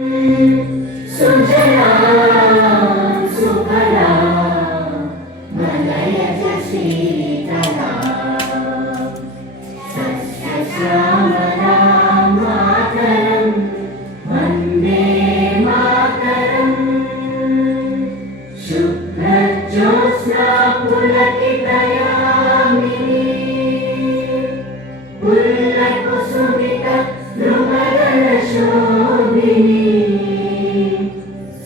सुजला सुफला मलयज शीतला सस्यश्यामलां मातरं वन्दे मातरं शुभ्रज्योत्स्ना पुलकितयामिनी पुल्लकुसुमित द्रुमदलशोभिनी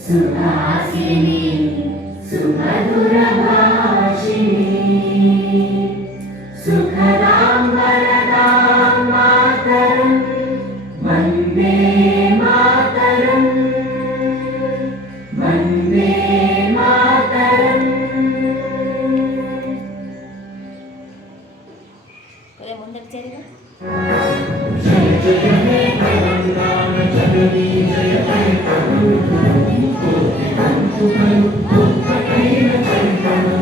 सुहासिनी सुमधुरभाषिणी सुखदां वरदां मातरं वन्दे मातरं वन्दे मातरं जय जय हे तेलंगाना जननी जय जय करो मुकोटि बंधु मुक्तकैन चैतन्य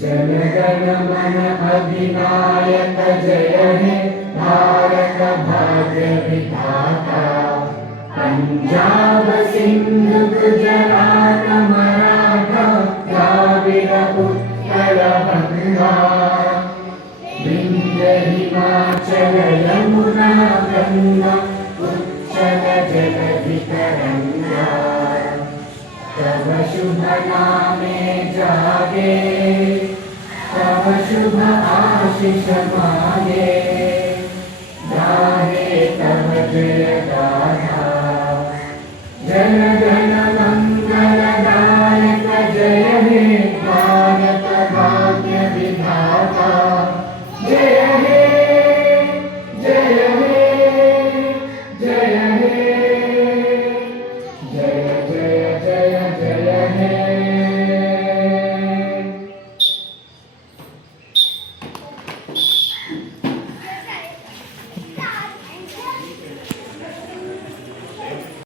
जनगण मन अधिनायक जय हे भारत भाग्य विधाता पंजाब सिंध गुजरात मराठा द्राविड़ उत्कल गंगा विंध्य हिमाचल यमुना गंगा उच्चल जगति तरंगा तव शुभ नामे जागे तव शुभ आशीष मागे गाहे तव जय गाथा जय